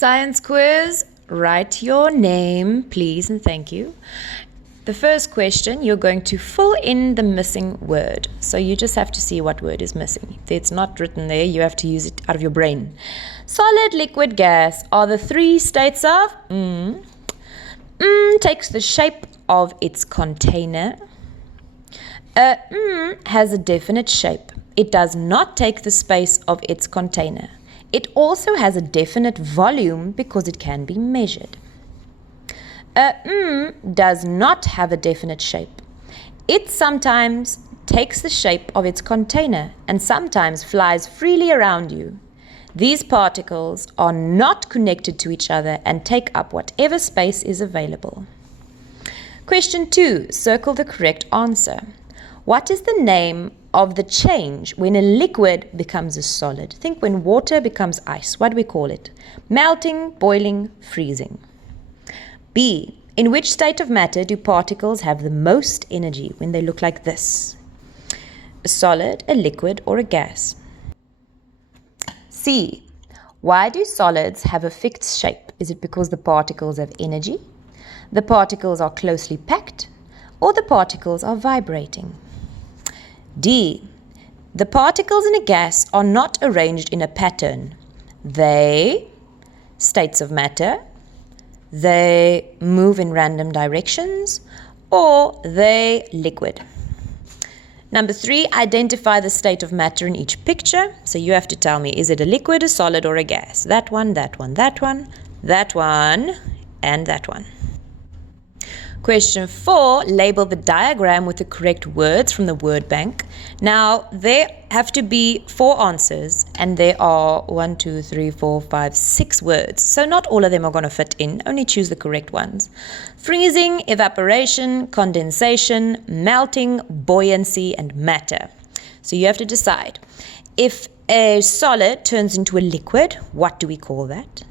Science quiz. Write your name, please, and thank you. The first question, you're going to fill in the missing word. So you just have to see what word is missing. If it's not written there, you have to use it out of your brain. Solid, liquid, gas are the three states of takes the shape of its container. Has a definite shape. It does not take the space of its container. It also has a definite volume because it can be measured. Does not have a definite shape. It sometimes takes the shape of its container and sometimes flies freely around you. These particles are not connected to each other and take up whatever space is available. Question 2. Circle the correct answer. What is the name of the change when a liquid becomes a solid? Think when water becomes ice. What do we call it? Melting, boiling, freezing. B. In which state of matter do particles have the most energy when they look like this? A solid, a liquid, or a gas? C. Why do solids have a fixed shape? Is it because the particles have energy, the particles are closely packed, or the particles are vibrating? D. The particles in a gas are not arranged in a pattern. They, states of matter, they move in random directions, or they liquid. Number 3, identify the state of matter in each picture. So you have to tell me, is it a liquid, a solid, or a gas? That one, that one, that one, that one, and that one. Question 4, label the diagram with the correct words from the word bank. Now, there have to be 4 answers, and there are 1, 2, 3, 4, 5, 6 words. So not all of them are going to fit in, only choose the correct ones. Freezing, evaporation, condensation, melting, buoyancy, and matter. So you have to decide. If a solid turns into a liquid, what do we call that?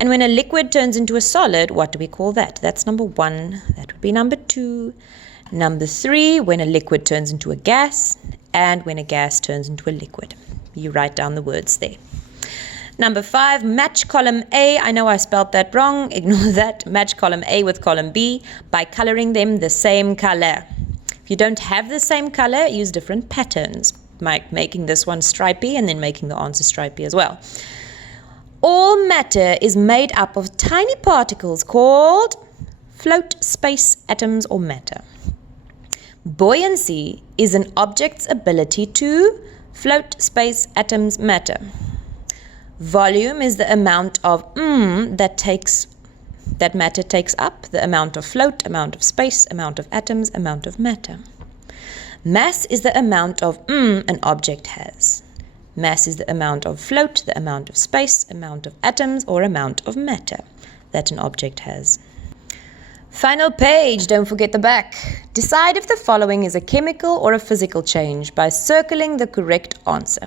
And when a liquid turns into a solid, what do we call that? That's number 1. That would be number 2. Number 3, when a liquid turns into a gas, and when a gas turns into a liquid. You write down the words there. Number 5, match column A. I know I spelled that wrong. Ignore that. Match column A with column B by coloring them the same color. If you don't have the same color, use different patterns, like making this one stripy and then making the answer stripy as well. All matter is made up of tiny particles called float, space, atoms, or matter. Buoyancy is an object's ability to float, space, atoms, matter. Volume is the amount of that matter takes up, the amount of float, amount of space, amount of atoms, amount of matter. Mass is the amount of an object has. Mass is the amount of float, the amount of space, amount of atoms, or amount of matter that an object has. Final page, don't forget the back. Decide if the following is a chemical or a physical change by circling the correct answer.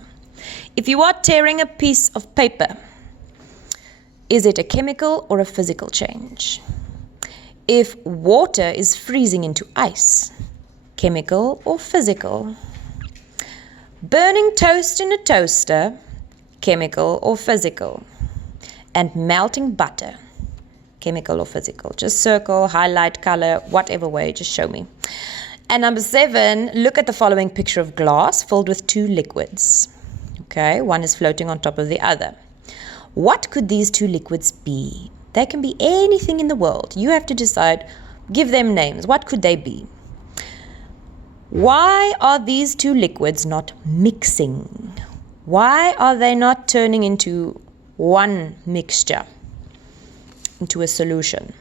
If you are tearing a piece of paper, is it a chemical or a physical change? If water is freezing into ice, chemical or physical? Burning toast in a toaster, chemical or physical? And melting butter, chemical or physical? Just circle, highlight, color, whatever way, just show me. And number 7, look at the following picture of glass filled with 2 liquids. Okay, one is floating on top of the other. What could these 2 liquids be? They can be anything in the world. You have to decide, give them names. What could they be? Why are these 2 liquids not mixing? Why are they not turning into one mixture, into a solution?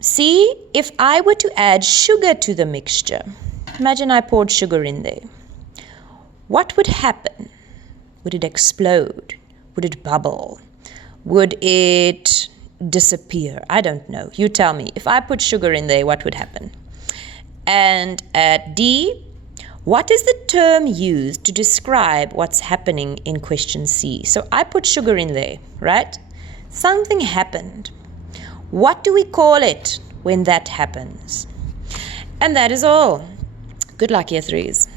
See, if I were to add sugar to the mixture, imagine I poured sugar in there. What would happen? Would it explode? Would it bubble? Would it disappear? I don't know. You tell me. If I put sugar in there, what would happen? And at D, what is the term used to describe what's happening in question C? So I put sugar in there, right? Something happened. What do we call it when that happens? And that is all. Good luck, year 3s.